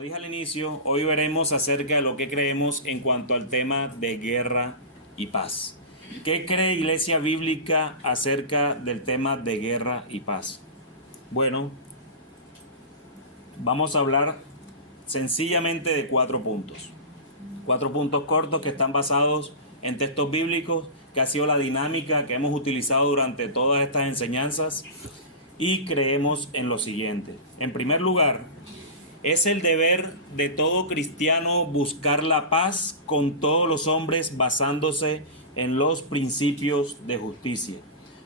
dije al inicio, hoy veremos acerca de lo que creemos en cuanto al tema de guerra y paz. ¿Qué cree Iglesia Bíblica acerca del tema de guerra y paz? Bueno, vamos a hablar sencillamente de 4 puntos. 4 puntos cortos que están basados en textos bíblicos, que ha sido la dinámica que hemos utilizado durante todas estas enseñanzas, y creemos en lo siguiente. En primer lugar, es el deber de todo cristiano buscar la paz con todos los hombres basándose en los principios de justicia.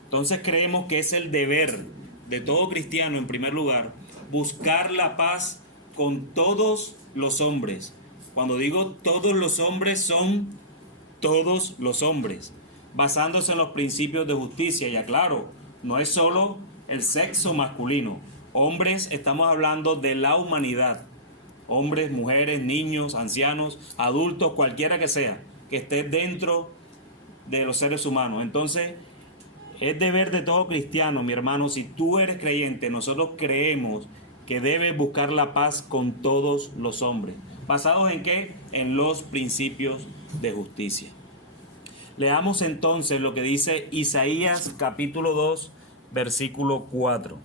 Entonces creemos que es el deber de todo cristiano, en primer lugar, buscar la paz con todos los hombres. Cuando digo todos los hombres, son todos los hombres, basándose en los principios de justicia. Y aclaro, no es solo el sexo masculino. Hombres, estamos hablando de la humanidad. Hombres, mujeres, niños, ancianos, adultos, cualquiera que sea, que esté dentro de los seres humanos. Entonces, es deber de todo cristiano, mi hermano, si tú eres creyente, nosotros creemos que debes buscar la paz con todos los hombres. ¿Basados en qué? En los principios de justicia. Leamos entonces lo que dice Isaías capítulo 2, versículo 4.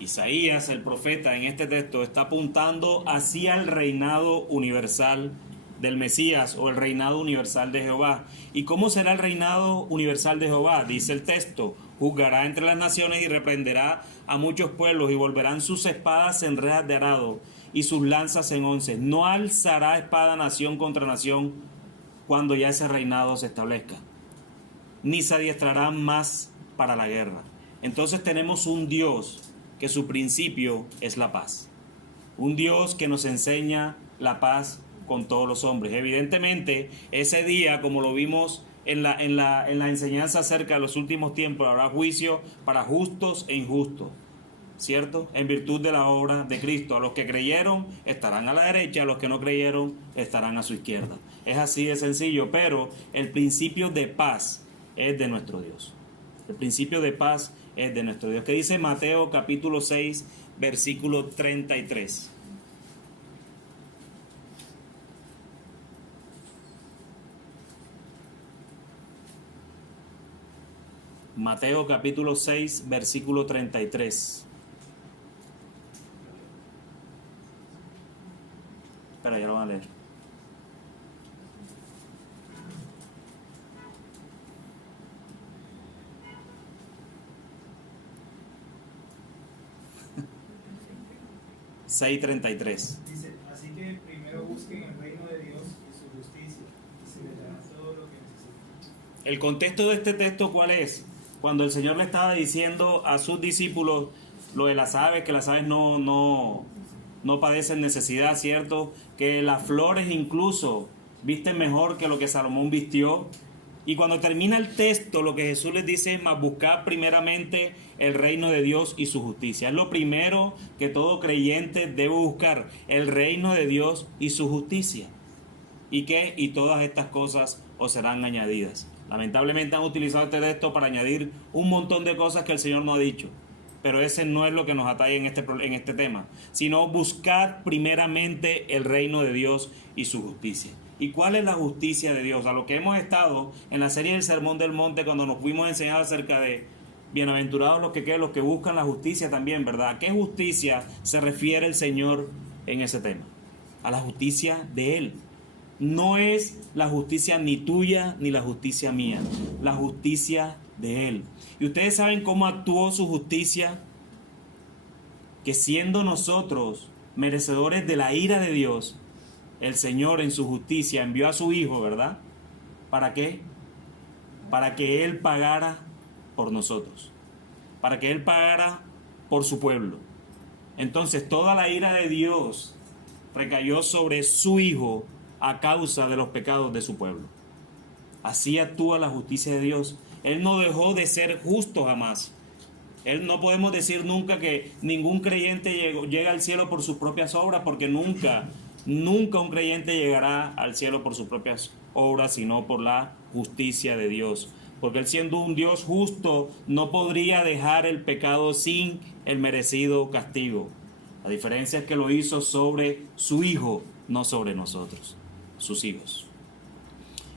Isaías, el profeta, en este texto está apuntando hacia el reinado universal del Mesías o el reinado universal de Jehová. ¿Y cómo será el reinado universal de Jehová? Dice el texto: juzgará entre las naciones y reprenderá a muchos pueblos, y volverán sus espadas en rejas de arado y sus lanzas en onces. No alzará espada nación contra nación cuando ya ese reinado se establezca, ni se adiestrarán más para la guerra. Entonces tenemos un Dios que su principio es la paz. Un Dios que nos enseña la paz con todos los hombres. Evidentemente, ese día, como lo vimos en la enseñanza acerca de los últimos tiempos, habrá juicio para justos e injustos, ¿cierto? En virtud de la obra de Cristo. A los que creyeron estarán a la derecha, a los que no creyeron estarán a su izquierda. Es así de sencillo, pero el principio de paz es de nuestro Dios. El principio de paz es de nuestro Dios. ¿Qué dice Mateo capítulo 6, versículo 33? Mateo capítulo 6, versículo 33. Espera, ya lo van a leer. Dice, así que primero busquen el reino de Dios y su justicia, y se les dará todo lo que necesiten. El contexto de este texto, ¿cuál es? Cuando el Señor le estaba diciendo a sus discípulos lo de las aves, que las aves no padecen necesidad, ¿cierto? Que las flores incluso visten mejor que lo que Salomón vistió. Y cuando termina el texto, lo que Jesús les dice es: mas buscad primeramente el reino de Dios y su justicia. Es lo primero que todo creyente debe buscar, el reino de Dios y su justicia. ¿Y qué? Y todas estas cosas os serán añadidas. Lamentablemente han utilizado este texto para añadir un montón de cosas que el Señor no ha dicho. Pero ese no es lo que nos atañe en este tema, sino buscar primeramente el reino de Dios y su justicia. ¿Y cuál es la justicia de Dios? A lo que hemos estado en la serie del Sermón del Monte, cuando nos fuimos a enseñar acerca de bienaventurados los que buscan la justicia también, ¿verdad? ¿A qué justicia se refiere el Señor en ese tema? A la justicia de Él. No es la justicia ni tuya ni la justicia mía, la justicia de Él. Y ustedes saben cómo actuó su justicia, que siendo nosotros merecedores de la ira de Dios, el Señor en su justicia envió a su Hijo, ¿verdad? ¿Para qué? Para que Él pagara por nosotros, para que Él pagara por su pueblo. Entonces toda la ira de Dios recayó sobre su Hijo a causa de los pecados de su pueblo. Así actúa la justicia de Dios. Él no dejó de ser justo jamás. No podemos decir nunca que ningún creyente llega al cielo por sus propias obras, porque nunca un creyente llegará al cielo por sus propias obras, sino por la justicia de Dios. Porque Él, siendo un Dios justo, no podría dejar el pecado sin el merecido castigo. La diferencia es que lo hizo sobre su Hijo, no sobre nosotros, sus hijos.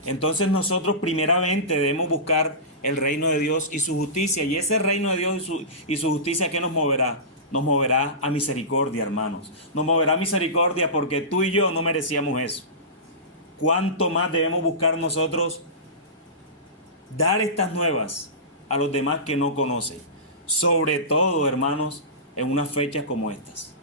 Entonces nosotros primeramente debemos buscar el reino de Dios y su justicia. Y ese reino de Dios y su justicia, ¿qué nos moverá? Nos moverá a misericordia, hermanos. Nos moverá a misericordia porque tú y yo no merecíamos eso. ¿Cuánto más debemos buscar nosotros dar estas nuevas a los demás que no conocen? Sobre todo, hermanos, en unas fechas como estas.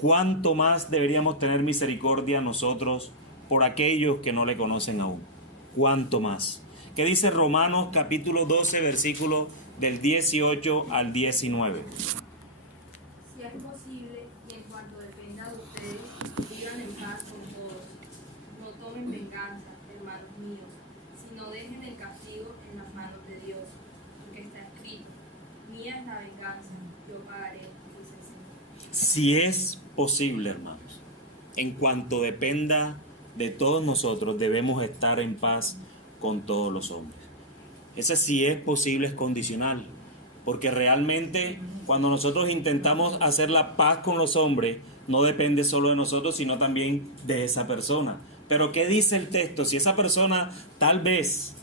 ¿Cuánto más deberíamos tener misericordia nosotros por aquellos que no le conocen aún? ¿Cuánto más? ¿Qué dice Romanos capítulo 12, versículo del 18 al 19? Si es posible, y en cuanto dependa de ustedes, vivan en paz con todos. No tomen venganza, hermanos míos, sino dejen el castigo en las manos de Dios, porque está escrito: mía es la venganza, yo pagaré, dice el Señor. Si es posible, hermanos, en cuanto dependa de todos nosotros, debemos estar en paz con todos los hombres. Ese si es posible es condicional, porque realmente cuando nosotros intentamos hacer la paz con los hombres, no depende solo de nosotros, sino también de esa persona. Pero ¿qué dice el texto? Si esa persona tal vez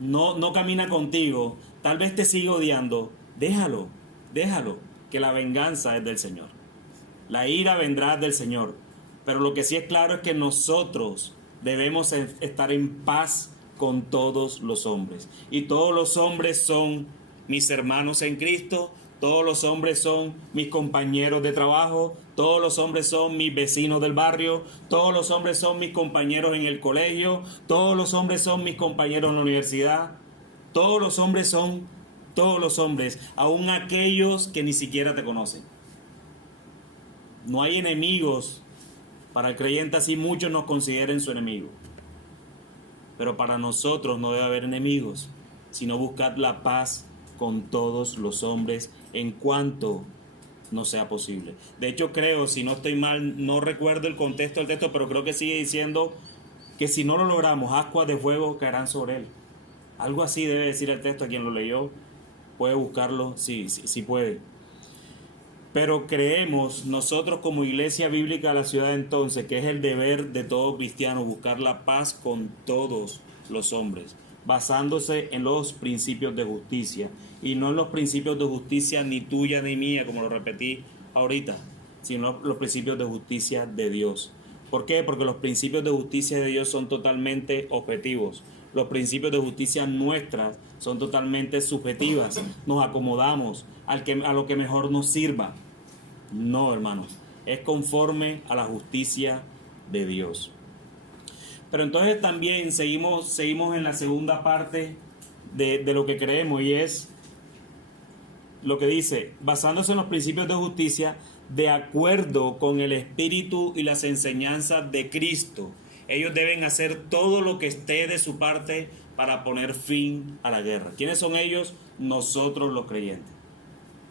no camina contigo, tal vez te sigue odiando, déjalo, que la venganza es del Señor. La ira vendrá del Señor. Pero lo que sí es claro es que nosotros debemos estar en paz con todos los hombres. Y todos los hombres son mis hermanos en Cristo, todos los hombres son mis compañeros de trabajo, todos los hombres son mis vecinos del barrio, todos los hombres son mis compañeros en el colegio, todos los hombres son mis compañeros en la universidad, todos los hombres son todos los hombres, aun aquellos que ni siquiera te conocen. No hay enemigos para el creyente, así muchos nos consideren su enemigo. Pero para nosotros no debe haber enemigos, sino buscar la paz con todos los hombres en cuanto no sea posible. De hecho, creo, si no estoy mal, no recuerdo el contexto del texto, pero creo que sigue diciendo que si no lo logramos, ascuas de fuego caerán sobre él. Algo así debe decir el texto. A quien lo leyó puede buscarlo, sí puede. Pero creemos nosotros como Iglesia Bíblica de la Ciudad de Entonces que es el deber de todo cristiano buscar la paz con todos los hombres, basándose en los principios de justicia, y no en los principios de justicia ni tuya ni mía, como lo repetí ahorita, sino los principios de justicia de Dios. ¿Por qué? Porque los principios de justicia de Dios son totalmente objetivos. Los principios de justicia nuestras son totalmente subjetivas. Nos acomodamos a lo que mejor nos sirva. No, hermanos, es conforme a la justicia de Dios. Pero entonces también seguimos en la segunda parte de lo que creemos, y es lo que dice: basándose en los principios de justicia, de acuerdo con el espíritu y las enseñanzas de Cristo. Ellos deben hacer todo lo que esté de su parte para poner fin a la guerra. ¿Quiénes son ellos? Nosotros los creyentes.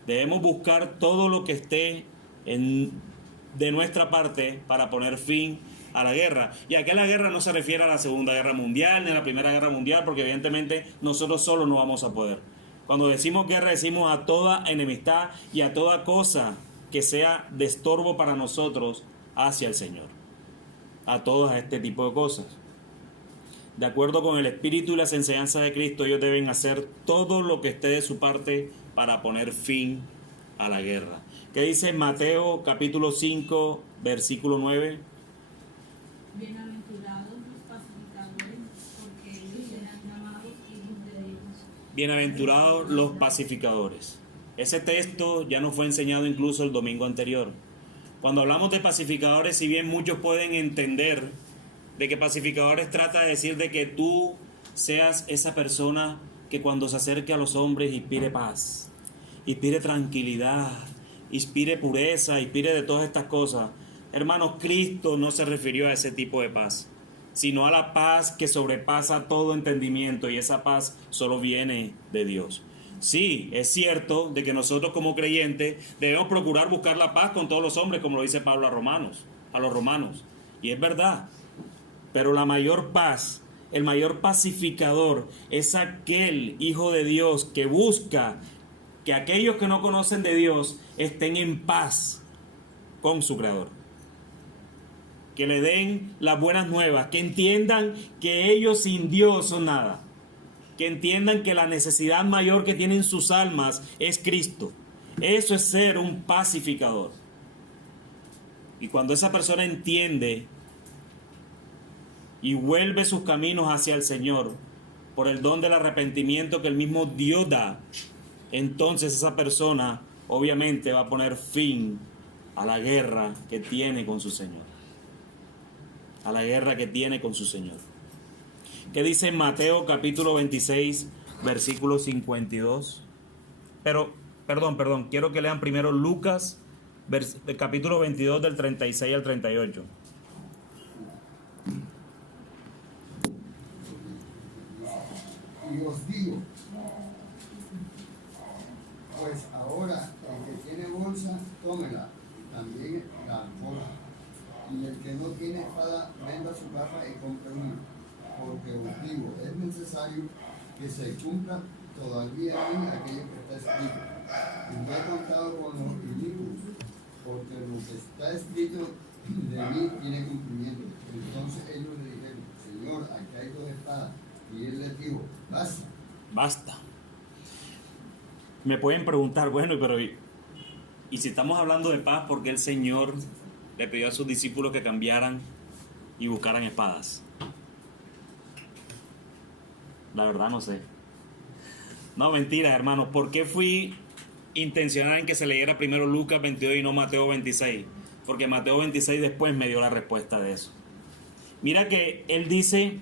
Debemos buscar todo lo que esté de nuestra parte para poner fin a la guerra. Y aquí la guerra no se refiere a la Segunda Guerra Mundial ni a la Primera Guerra Mundial, porque evidentemente nosotros solos no vamos a poder. Cuando decimos guerra, decimos a toda enemistad y a toda cosa que sea de estorbo para nosotros hacia el Señor. A todas este tipo de cosas. De acuerdo con el espíritu y las enseñanzas de Cristo, ellos deben hacer todo lo que esté de su parte para poner fin a la guerra. ¿Qué dice Mateo capítulo 5, versículo 9? Bienaventurados los pacificadores, porque ellos serán llamados hijos de Dios. Bienaventurados los pacificadores. Ese texto ya nos fue enseñado incluso el domingo anterior. Cuando hablamos de pacificadores, si bien muchos pueden entender de que pacificadores trata de decir de que tú seas esa persona que cuando se acerque a los hombres inspire paz, inspire tranquilidad, inspire pureza, inspire de todas estas cosas. Hermanos, Cristo no se refirió a ese tipo de paz, sino a la paz que sobrepasa todo entendimiento, y esa paz solo viene de Dios. Sí, es cierto de que nosotros como creyentes debemos procurar buscar la paz con todos los hombres, como lo dice Pablo a los romanos. Y es verdad. Pero la mayor paz, el mayor pacificador es aquel Hijo de Dios que busca que aquellos que no conocen de Dios estén en paz con su Creador. Que le den las buenas nuevas, que entiendan que ellos sin Dios son nada. Que entiendan que la necesidad mayor que tienen sus almas es Cristo. Eso es ser un pacificador. Y cuando esa persona entiende y vuelve sus caminos hacia el Señor por el don del arrepentimiento que el mismo Dios da, entonces esa persona obviamente va a poner fin a la guerra que tiene con su Señor. A la guerra que tiene con su Señor. ¿Qué dice Mateo capítulo 26, versículo 52? Perdón, quiero que lean primero Lucas, capítulo 22 del 36 al 38. Y os digo, pues ahora el que tiene bolsa, tómela, y también la bolsa. Y el que no tiene espada, venda su capa y compre una. Porque os digo, es necesario que se cumpla todavía en aquello que está escrito. Y no he contado con los inicuos, porque lo que está escrito de mí tiene cumplimiento. Entonces ellos le dijeron, Señor, aquí hay 2 espadas. Y él les dijo, basta. Basta. Me pueden preguntar, bueno, pero y si estamos hablando de paz, ¿por qué el Señor le pidió a sus discípulos que cambiaran y buscaran espadas? La verdad no sé. No, mentira, hermanos. ¿Por qué fui intencional en que se leyera primero Lucas 22 y no Mateo 26? Porque Mateo 26 después me dio la respuesta de eso. Mira que él dice,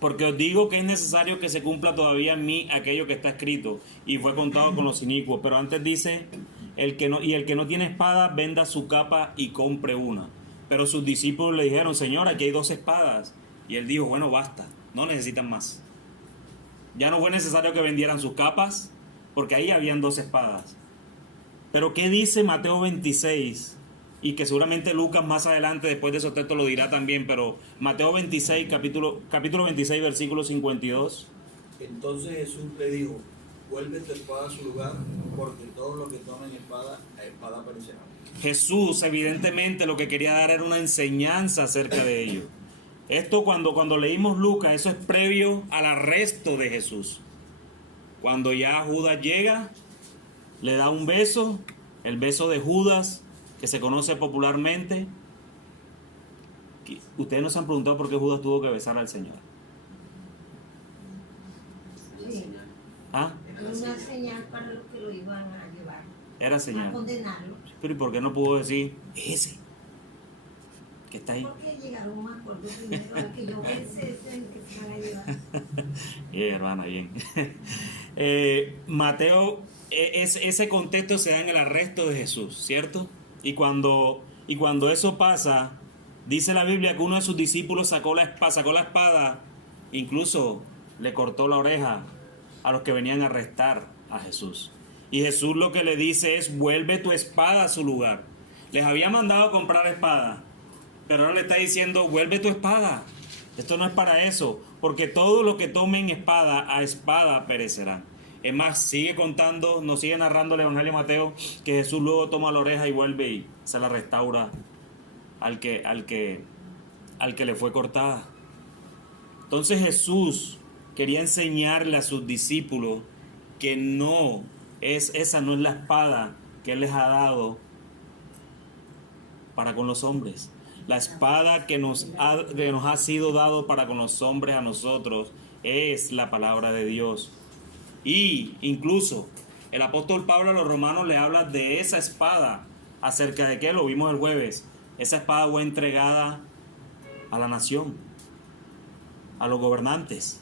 porque os digo que es necesario que se cumpla todavía en mí aquello que está escrito y fue contado con los inicuos. Pero antes dice, el que no tiene espada, venda su capa y compre una. Pero sus discípulos le dijeron, Señor, aquí hay 2 espadas. Y él dijo, bueno, basta, no necesitan más. Ya no fue necesario que vendieran sus capas, porque ahí habían 2 espadas. Pero ¿qué dice Mateo 26? Y que seguramente Lucas más adelante, después de esos textos, lo dirá también, pero Mateo 26, capítulo 26, versículo 52. Entonces Jesús le dijo, vuelve tu espada a su lugar, porque todo lo que tomen espada, a espada perecerá. Jesús evidentemente lo que quería dar era una enseñanza acerca de ello. Esto cuando leímos Lucas, eso es previo al arresto de Jesús. Cuando ya Judas llega, le da un beso, el beso de Judas, que se conoce popularmente. Ustedes no se han preguntado por qué Judas tuvo que besar al Señor. Sí, ¿Ah? una señal para los que lo iban a llevar, Era a señal. condenarlo. Pero ¿y por qué no pudo decir ese que está ahí? Porque llegaron más por primero al que yo besé, es el que se van a llevar. Bien, hermana, bien. Mateo, ese contexto se da en el arresto de Jesús, ¿cierto? Y cuando eso pasa, dice la Biblia que uno de sus discípulos sacó la espada, incluso le cortó la oreja a los que venían a arrestar a Jesús. Y Jesús lo que le dice es, vuelve tu espada a su lugar. Les había mandado a comprar espada, pero ahora le está diciendo, vuelve tu espada. Esto no es para eso, porque todo lo que tomen espada, a espada perecerán. Es más, sigue contando, nos sigue narrando el Evangelio de Mateo, que Jesús luego toma la oreja y vuelve y se la restaura al que le fue cortada. Entonces Jesús quería enseñarle a sus discípulos que esa no es la espada que Él les ha dado para con los hombres. La espada que nos ha sido dado para con los hombres a nosotros es la palabra de Dios. Y incluso el apóstol Pablo a los romanos le habla de esa espada, acerca de que lo vimos el jueves. Esa espada fue entregada a la nación, a los gobernantes,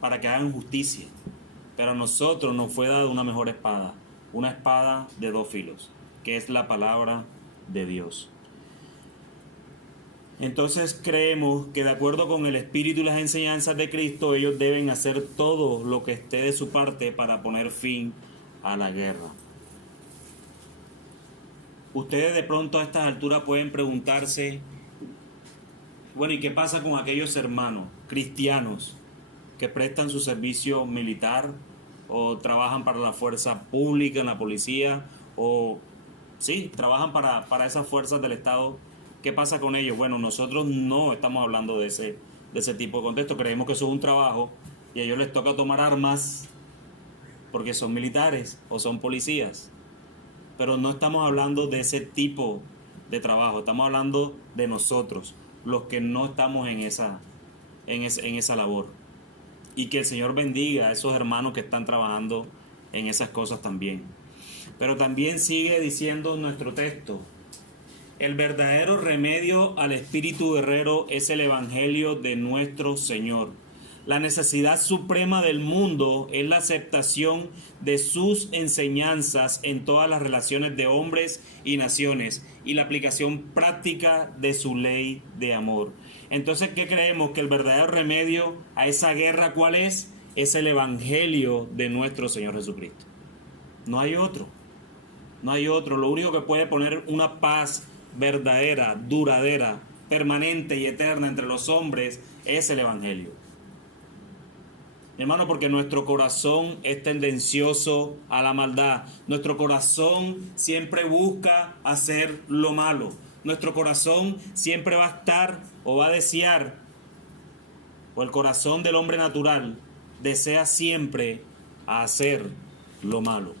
para que hagan justicia. Pero a nosotros nos fue dada una mejor espada, una espada de 2 filos, que es la palabra de Dios. Entonces creemos que de acuerdo con el espíritu y las enseñanzas de Cristo, ellos deben hacer todo lo que esté de su parte para poner fin a la guerra. Ustedes de pronto a estas alturas pueden preguntarse, bueno, ¿y qué pasa con aquellos hermanos cristianos que prestan su servicio militar o trabajan para la fuerza pública, en la policía, o sí, trabajan para esas fuerzas del Estado? ¿Qué pasa con ellos? Bueno, nosotros no estamos hablando de ese tipo de contexto. Creemos que eso es un trabajo y a ellos les toca tomar armas porque son militares o son policías. Pero no estamos hablando de ese tipo de trabajo. Estamos hablando de nosotros, los que no estamos en esa labor. Y que el Señor bendiga a esos hermanos que están trabajando en esas cosas también. Pero también sigue diciendo nuestro texto: el verdadero remedio al espíritu guerrero es el evangelio de nuestro Señor. La necesidad suprema del mundo es la aceptación de sus enseñanzas en todas las relaciones de hombres y naciones y la aplicación práctica de su ley de amor. Entonces, ¿qué creemos? Que el verdadero remedio a esa guerra, ¿cuál es? Es el evangelio de nuestro Señor Jesucristo. No hay otro. No hay otro. Lo único que puede poner una paz verdadera, duradera, permanente y eterna entre los hombres es el evangelio. Hermano, porque nuestro corazón es tendencioso a la maldad. Nuestro corazón siempre busca hacer lo malo. Nuestro corazón siempre va a estar o va a desear, o el corazón del hombre natural desea siempre hacer lo malo.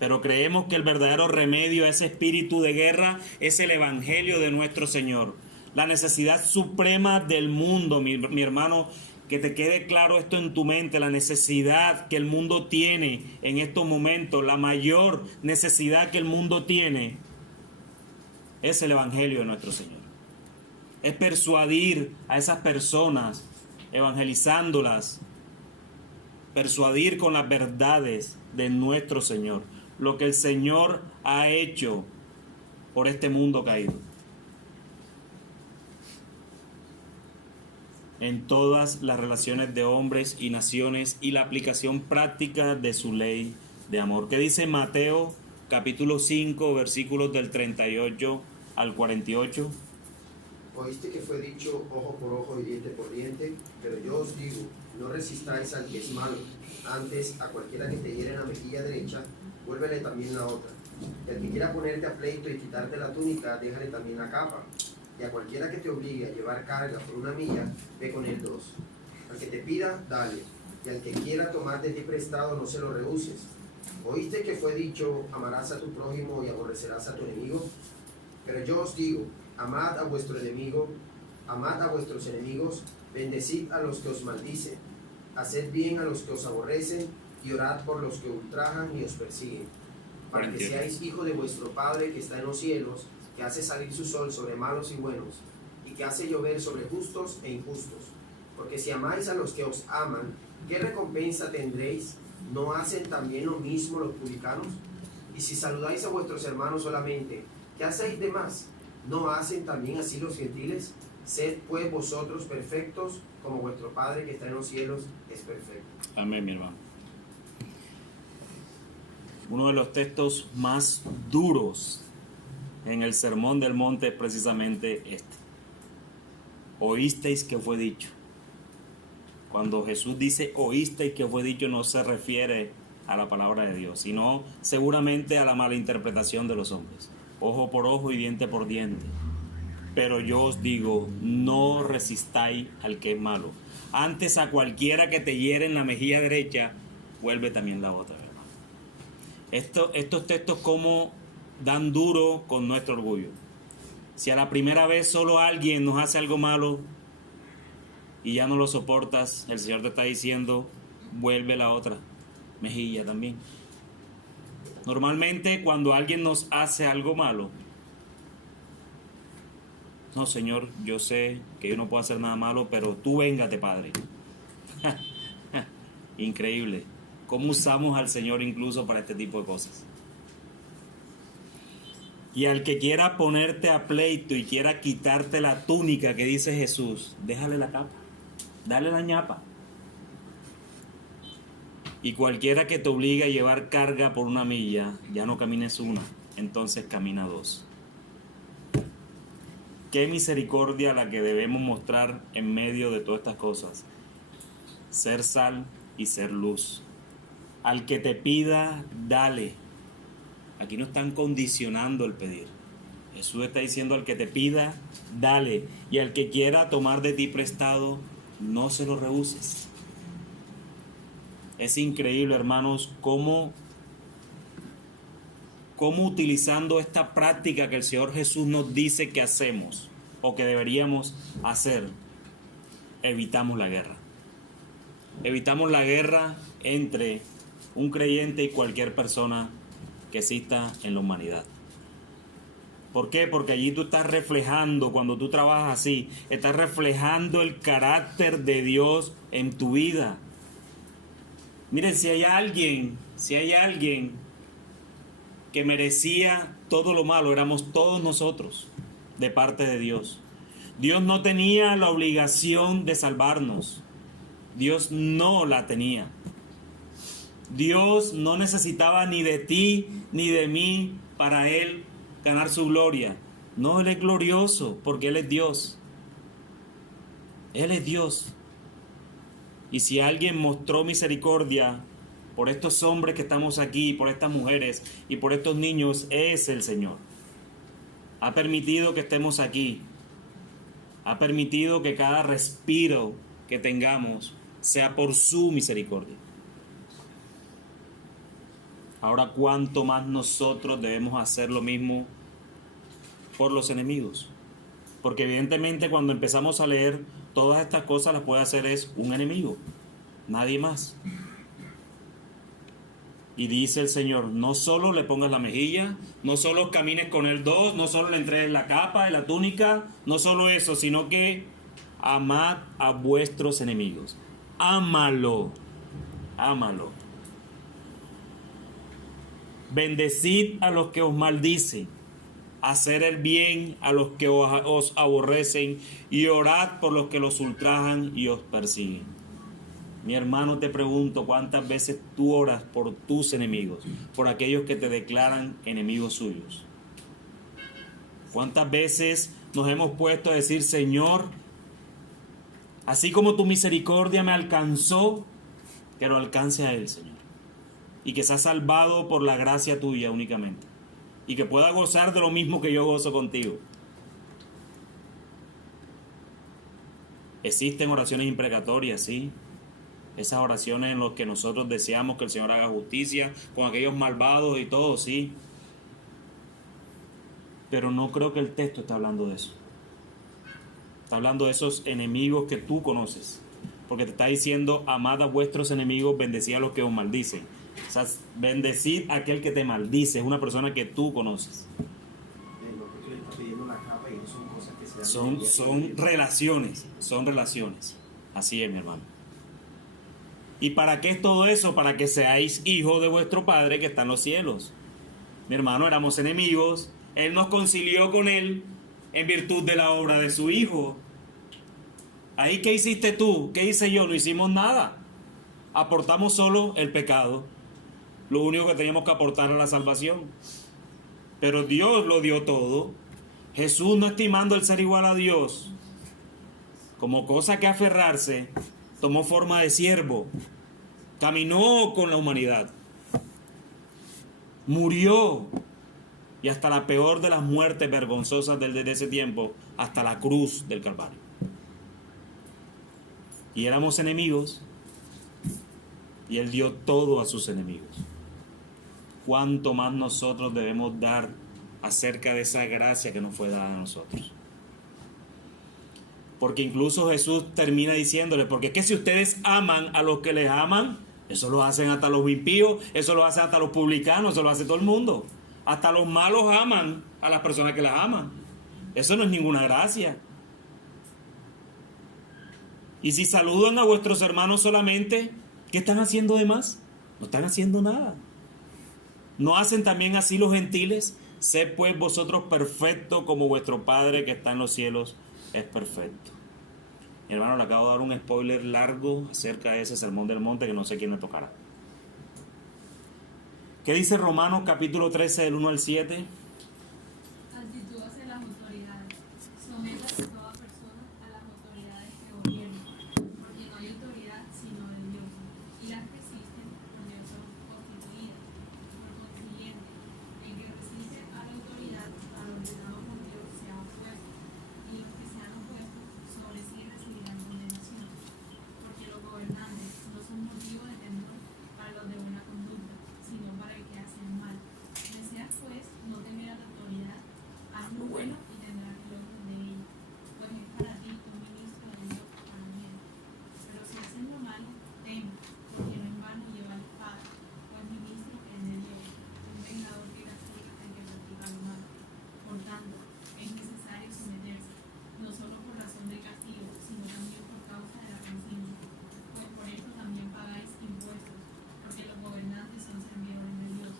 Pero creemos que el verdadero remedio a ese espíritu de guerra es el evangelio de nuestro Señor. La necesidad suprema del mundo, mi hermano, que te quede claro esto en tu mente, la necesidad que el mundo tiene en estos momentos, la mayor necesidad que el mundo tiene es el evangelio de nuestro Señor. Es persuadir a esas personas, evangelizándolas, persuadir con las verdades de nuestro Señor, lo que el Señor ha hecho por este mundo caído. En todas las relaciones de hombres y naciones y la aplicación práctica de su ley de amor. ¿Qué dice Mateo capítulo 5, versículos del 38 al 48? Oíste que fue dicho ojo por ojo y diente por diente, pero yo os digo, no resistáis al que es malo, antes a cualquiera que te hiere en la mejilla derecha, vuélvele también la otra. Y al que quiera ponerte a pleito y quitarte la túnica, déjale también la capa. Y a cualquiera que te obligue a llevar carga por 1 milla, ve con él 2. Al que te pida, dale, y al que quiera tomar de ti prestado, no se lo rehuses. Oíste que fue dicho, amarás a tu prójimo y aborrecerás a tu enemigo. Pero yo os digo, amad a vuestro enemigo, amad a vuestros enemigos, bendecid a los que os maldicen, haced bien a los que os aborrecen, y orad por los que ultrajan y os persiguen, para que seáis hijos de vuestro Padre que está en los cielos, que hace salir su sol sobre malos y buenos, y que hace llover sobre justos e injustos. Porque si amáis a los que os aman, ¿qué recompensa tendréis? ¿No hacen también lo mismo los publicanos? Y si saludáis a vuestros hermanos solamente, ¿qué hacéis de más? ¿No hacen también así los gentiles? Sed pues vosotros perfectos, como vuestro Padre que está en los cielos es perfecto. Amén, mi hermano. Uno de los textos más duros en el Sermón del Monte es precisamente este. Oísteis que fue dicho. Cuando Jesús dice oísteis que fue dicho, no se refiere a la palabra de Dios, sino seguramente a la mala interpretación de los hombres. Ojo por ojo y diente por diente. Pero yo os digo, no resistáis al que es malo. Antes a cualquiera que te hiere en la mejilla derecha, vuelve también la otra, hermano. Estos textos como dan duro con nuestro orgullo. Si a la primera vez solo alguien nos hace algo malo y ya no lo soportas, el Señor te está diciendo, vuelve la otra mejilla también. Normalmente cuando alguien nos hace algo malo, no, Señor, yo sé que yo no puedo hacer nada malo, pero tú véngate, Padre. Increíble. ¿Cómo usamos al Señor incluso para este tipo de cosas? Y al que quiera ponerte a pleito y quiera quitarte la túnica que dice Jesús, déjale la capa, dale la ñapa. Y cualquiera que te obligue a llevar carga por 1 milla, ya no camines 1, entonces camina 2. Qué misericordia la que debemos mostrar en medio de todas estas cosas. Ser sal y ser luz. Al que te pida, dale. Aquí no están condicionando el pedir. Jesús está diciendo al que te pida, dale. Y al que quiera tomar de ti prestado, no se lo rehuses. Es increíble, hermanos, cómo utilizando esta práctica que el Señor Jesús nos dice que hacemos o que deberíamos hacer, evitamos la guerra. Evitamos la guerra entre un creyente y cualquier persona que exista en la humanidad. ¿Por qué? Porque allí tú estás reflejando, cuando tú trabajas así, estás reflejando el carácter de Dios en tu vida. Miren, si hay alguien que merecía todo lo malo, éramos todos nosotros, de parte de Dios. Dios no tenía la obligación de salvarnos. Dios no la tenía. Dios no necesitaba ni de ti ni de mí para Él ganar su gloria. No, Él es glorioso porque Él es Dios. Él es Dios. Y si alguien mostró misericordia por estos hombres que estamos aquí, por estas mujeres y por estos niños, es el Señor. Ha permitido que estemos aquí. Ha permitido que cada respiro que tengamos sea por su misericordia. Ahora, ¿cuánto más nosotros debemos hacer lo mismo por los enemigos? Porque evidentemente cuando empezamos a leer todas estas cosas las puede hacer es un enemigo, nadie más. Y dice el Señor, no solo le pongas la mejilla, no solo camines con él 2, no solo le entregues la capa y la túnica, no solo eso, sino que amad a vuestros enemigos. Ámalo, ámalo. Bendecid a los que os maldicen, hacer el bien a los que os aborrecen y orad por los que los ultrajan y os persiguen. Mi hermano, te pregunto, ¿cuántas veces tú oras por tus enemigos, por aquellos que te declaran enemigos suyos? ¿Cuántas veces nos hemos puesto a decir, Señor, así como tu misericordia me alcanzó, que lo alcance a Él, Señor? Y que sea salvado por la gracia tuya únicamente. Y que pueda gozar de lo mismo que yo gozo contigo. Existen oraciones imprecatorias, sí. Esas oraciones en las que nosotros deseamos que el Señor haga justicia con aquellos malvados y todo, sí. Pero no creo que el texto esté hablando de eso. Está hablando de esos enemigos que tú conoces. Porque te está diciendo, amad a vuestros enemigos, bendecid a los que os maldicen. O sea, bendecid a aquel que te maldice, es una persona que tú conoces. Son relaciones. Así es, mi hermano. ¿Y para qué es todo eso? Para que seáis hijos de vuestro Padre que está en los cielos. Mi hermano, éramos enemigos. Él nos concilió con Él en virtud de la obra de su Hijo. Ahí, ¿qué hiciste tú? ¿Qué hice yo? No hicimos nada. Aportamos solo el pecado. Lo único que teníamos que aportar era la salvación. Pero Dios lo dio todo. Jesús, no estimando el ser igual a Dios como cosa que aferrarse, tomó forma de siervo. Caminó con la humanidad. Murió. Y hasta la peor de las muertes vergonzosas desde ese tiempo, hasta la cruz del Calvario. Y éramos enemigos. Y Él dio todo a sus enemigos. ¿Cuánto más nosotros debemos dar acerca de esa gracia que nos fue dada a nosotros? Porque incluso Jesús termina diciéndole, porque es que si ustedes aman a los que les aman, eso lo hacen hasta los impíos, eso lo hacen hasta los publicanos, eso lo hace todo el mundo. Hasta los malos aman a las personas que las aman. Eso no es ninguna gracia. Y si saludan a vuestros hermanos solamente, ¿qué están haciendo de más? No están haciendo nada. ¿No hacen también así los gentiles? Sed pues vosotros perfectos como vuestro Padre que está en los cielos es perfecto. Mi hermano, le acabo de dar un spoiler largo acerca de ese sermón del monte que no sé quién le tocará. ¿Qué dice Romanos capítulo 13 del 1 al 7? Actitud hacia las autoridades. Sométase toda persona a las autoridades que gobiernan, porque no hay autoridad sino de Dios, y las que existen por Dios son constituidas. Por consiguiente, el que resiste a la autoridad, al ordenado por Dios, se ha opuesto, y los que se han opuesto sobre sí recibirán condenación, porque los gobernantes no son motivo de temor para los de buena conducta, sino para el que hace el mal. Deseas pues no temer a la autoridad, haz lo bueno y tendrás el orden de ella, pues es para ti un ministro de Dios para bien. Pero si haces lo malo, teme, porque no en vano lleva la espada, pues ministro es de Dios, un vengador que castiga al que practica lo malo. Por tanto, es necesario someterse, no solo por razón del castigo, sino también por causa de la conciencia, pues por esto también pagáis impuestos, porque los gobernantes son servidores de Dios,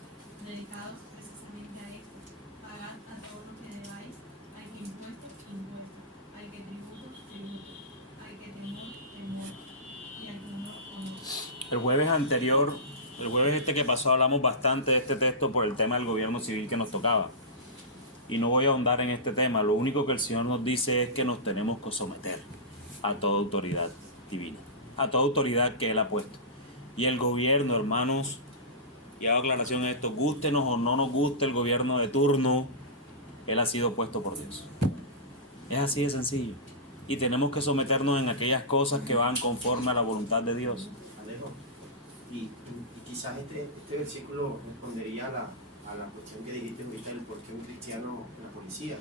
dedicados precisamente a esto. Pagad a todo lo que debáis, al que impuestos, impuestos, al que tributo, tributo, al que temor, temor, y al que honor, honor. El jueves anterior, el jueves este que pasó, hablamos bastante de este texto por el tema del gobierno civil que nos tocaba. Y no voy a ahondar en este tema. Lo único que el Señor nos dice es que nos tenemos que someter a toda autoridad divina, a toda autoridad que Él ha puesto. Y el gobierno, hermanos, y hago aclaración en esto, gústenos o no nos guste el gobierno de turno, Él ha sido puesto por Dios. Es así de sencillo. Y tenemos que someternos en aquellas cosas que van conforme a la voluntad de Dios. Alejo. Y quizás este versículo respondería a la cuestión que dijiste ahorita, el por qué un cristiano en la policía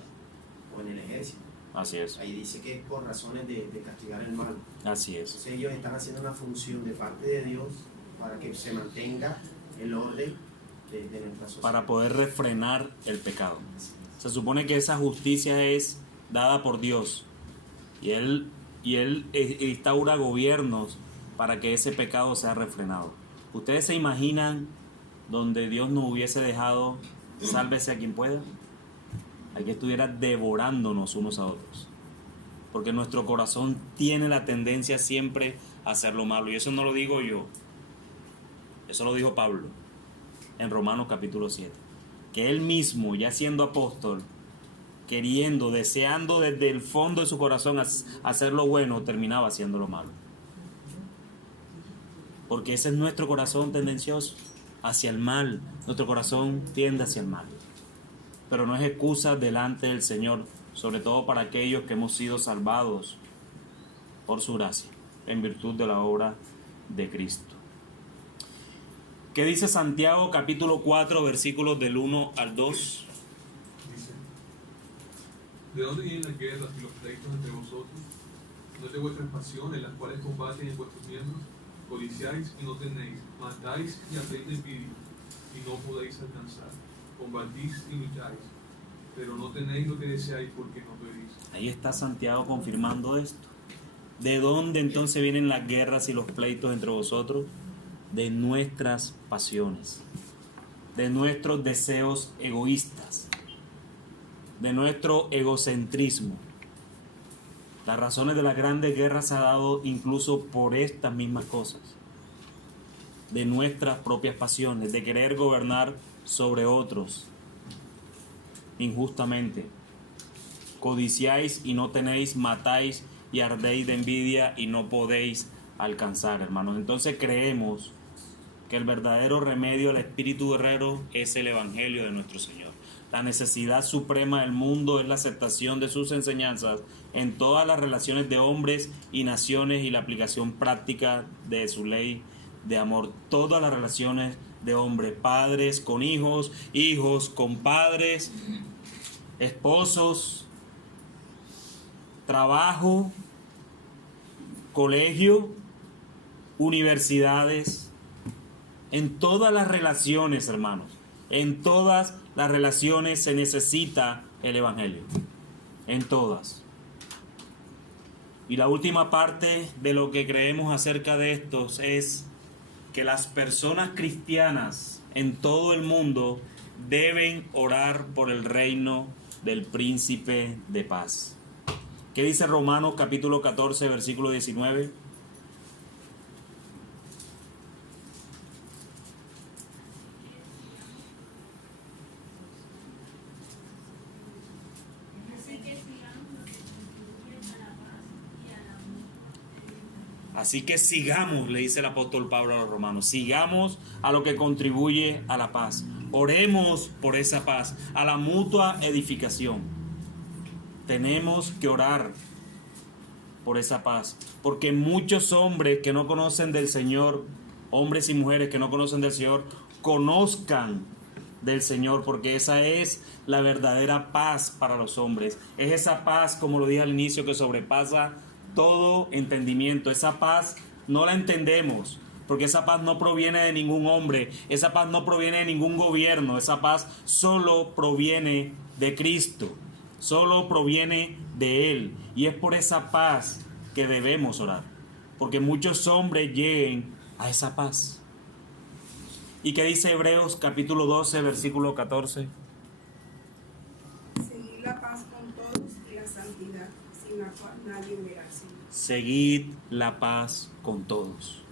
o en el ejército. Así es. Ahí dice que es por razones de castigar el mal. Así es. Entonces ellos están haciendo una función de parte de Dios para que se mantenga el orden de nuestra sociedad. Para poder refrenar el pecado. Se supone que esa justicia es dada por Dios. Y Él instaura gobiernos para que ese pecado sea refrenado. ¿Ustedes se imaginan donde Dios nos hubiese dejado sálvese a quien pueda? Aquí estuviera devorándonos unos a otros. Porque nuestro corazón tiene la tendencia siempre a hacer lo malo. Y eso no lo digo yo. Eso lo dijo Pablo en Romanos capítulo 7. Que él mismo, ya siendo apóstol, queriendo, deseando desde el fondo de su corazón hacer lo bueno, terminaba haciendo lo malo. Porque ese es nuestro corazón tendencioso hacia el mal. Nuestro corazón tiende hacia el mal. Pero no es excusa delante del Señor, sobre todo para aquellos que hemos sido salvados por su gracia, en virtud de la obra de Cristo. ¿Qué dice Santiago capítulo 4, versículos del 1 al 2? Dice: ¿de dónde vienen las guerras y los pleitos entre vosotros? ¿No es de vuestras pasiones las cuales combaten en vuestros miembros? Codiciáis y no tenéis, matáis y hacéis de envidia y no podéis alcanzar. Combatís y lucháis, pero no tenéis lo que deseáis porque no pedís. Ahí está Santiago confirmando esto. ¿De dónde entonces vienen las guerras y los pleitos entre vosotros? De nuestras pasiones, de nuestros deseos egoístas, de nuestro egocentrismo. Las razones de las grandes guerras se han dado incluso por estas mismas cosas, de nuestras propias pasiones, de querer gobernar sobre otros injustamente. Codiciáis y no tenéis, matáis y ardéis de envidia y no podéis alcanzar, hermanos. Entonces creemos que el verdadero remedio al espíritu guerrero es el evangelio de nuestro Señor. La necesidad suprema del mundo es la aceptación de sus enseñanzas en todas las relaciones de hombres y naciones y la aplicación práctica de su ley de amor. Todas las relaciones de hombres, padres con hijos, hijos con padres, esposos, trabajo, colegio, universidades. En todas las relaciones, hermanos, en todas las relaciones se necesita el evangelio. En todas. Y la última parte de lo que creemos acerca de estos es que las personas cristianas en todo el mundo deben orar por el reino del príncipe de paz. ¿Qué dice Romanos capítulo 14, versículo 19? Así que sigamos, le dice el apóstol Pablo a los romanos, sigamos a lo que contribuye a la paz. Oremos por esa paz, a la mutua edificación. Tenemos que orar por esa paz, porque muchos hombres que no conocen del Señor, hombres y mujeres que no conocen del Señor, conozcan del Señor, porque esa es la verdadera paz para los hombres. Es esa paz, como lo dije al inicio, que sobrepasa todo entendimiento. Esa paz no la entendemos, porque esa paz no proviene de ningún hombre, esa paz no proviene de ningún gobierno, esa paz solo proviene de Cristo, solo proviene de Él, y es por esa paz que debemos orar, porque muchos hombres lleguen a esa paz. ¿Y qué dice Hebreos capítulo 12, versículo 14? Seguid la paz con todos y la santidad, sin la cual nadie verá al Señor. Seguid la paz con todos.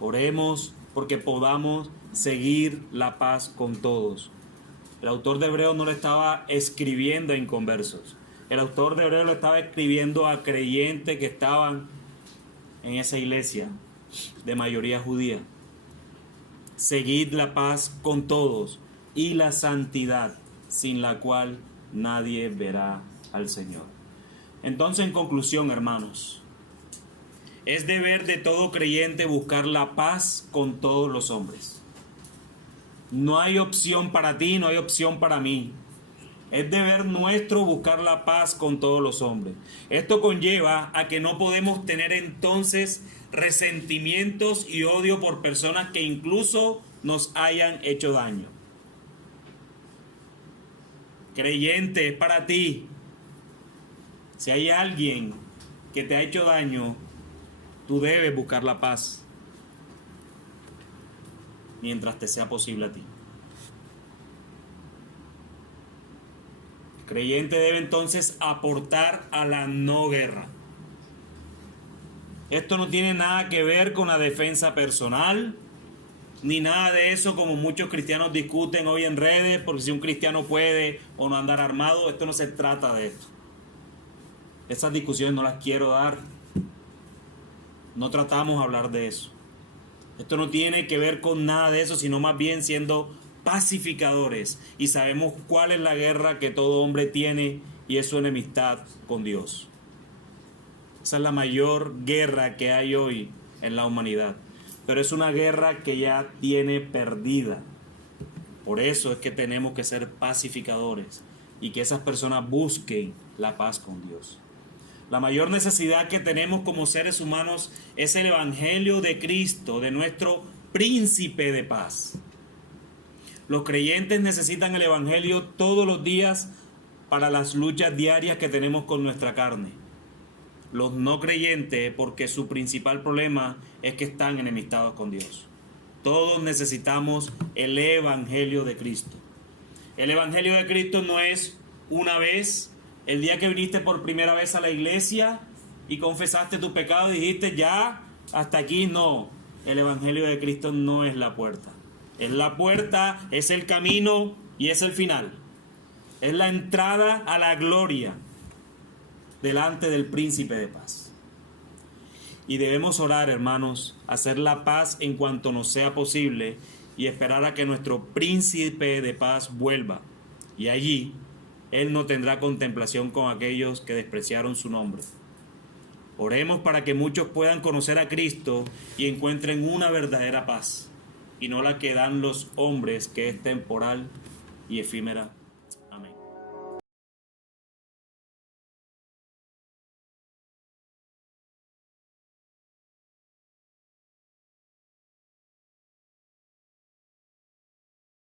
Oremos porque podamos seguir la paz con todos. El autor de Hebreos no le estaba escribiendo a inconversos. El autor de Hebreos lo estaba escribiendo a creyentes que estaban en esa iglesia de mayoría judía. Seguid la paz con todos y la santidad, sin la cual nadie verá al Señor. Entonces, en conclusión, hermanos, es deber de todo creyente buscar la paz con todos los hombres. No hay opción para ti, no hay opción para mí. Es deber nuestro buscar la paz con todos los hombres. Esto conlleva a que no podemos tener entonces resentimientos y odio por personas que incluso nos hayan hecho daño. Creyente, es para ti. Si hay alguien que te ha hecho daño, tú debes buscar la paz mientras te sea posible a ti. El creyente debe entonces aportar a la no guerra. Esto no tiene nada que ver con la defensa personal, ni nada de eso como muchos cristianos discuten hoy en redes, porque si un cristiano puede o no andar armado. Esto no se trata de esto. Esas discusiones no las quiero dar. No tratamos de hablar de eso. Esto no tiene que ver con nada de eso, sino más bien siendo pacificadores. Y sabemos cuál es la guerra que todo hombre tiene, y es su enemistad con Dios. Esa es la mayor guerra que hay hoy en la humanidad. Pero es una guerra que ya tiene perdida. Por eso es que tenemos que ser pacificadores y que esas personas busquen la paz con Dios. La mayor necesidad que tenemos como seres humanos es el Evangelio de Cristo, de nuestro príncipe de paz. Los creyentes necesitan el Evangelio todos los días para las luchas diarias que tenemos con nuestra carne. Los no creyentes, porque su principal problema es que están enemistados con Dios. Todos necesitamos el Evangelio de Cristo. El Evangelio de Cristo no es una vez, el día que viniste por primera vez a la iglesia y confesaste tu pecado y dijiste ya, hasta aquí. No, el Evangelio de Cristo no es la puerta. Es la puerta, es el camino y es el final. Es la entrada a la gloria delante del príncipe de paz. Y debemos orar, hermanos, hacer la paz en cuanto nos sea posible y esperar a que nuestro príncipe de paz vuelva. Y allí Él no tendrá contemplación con aquellos que despreciaron su nombre. Oremos para que muchos puedan conocer a Cristo y encuentren una verdadera paz, y no la que dan los hombres, que es temporal y efímera